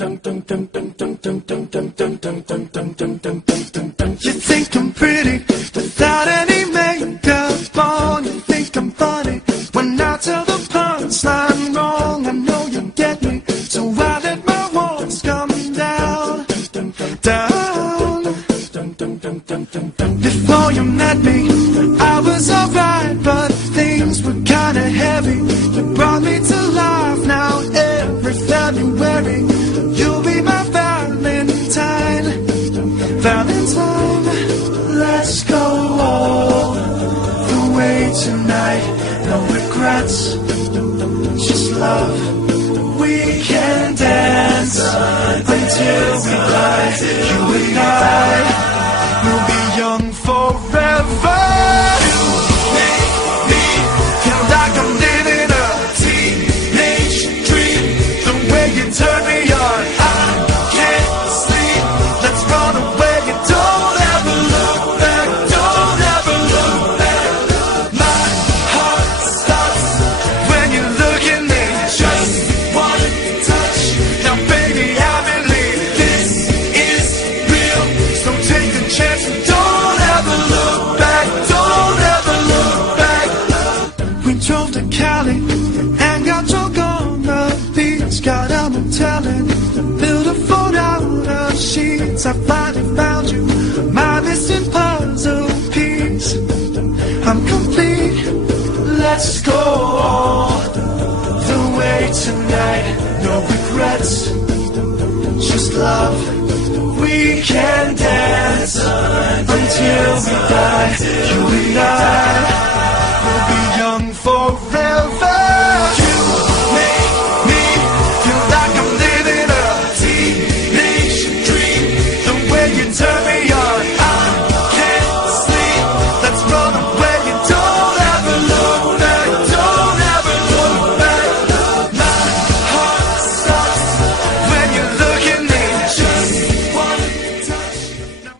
You think I'm pretty without any makeup on. You think I'm funny when I tell the punchline wrong. I know you get me, so I let my walls come down, down. Before you met me, I was alright, but things were kinda heavy. You brought me to life. Now every February you'll be my Valentine. Valentine, let's go all the way tonight. No regrets, just love. We can dance until we die. You and I will be young forever. You make me feel like I'm living a teenage dream. The way you turn me on, I can't sleep. Let's run away and don't ever look back. Don't ever look back. My heart stops when you look at me. Just one touch. Now baby, I believe this is real. So take a chance and don't ever look back. Don't ever look back. We drove to Cali and got drunk on the beach. Got a motel and built a fort out of sheets. I finally found you, my missing puzzle piece. I'm complete. Let's go all the way tonight. No regrets.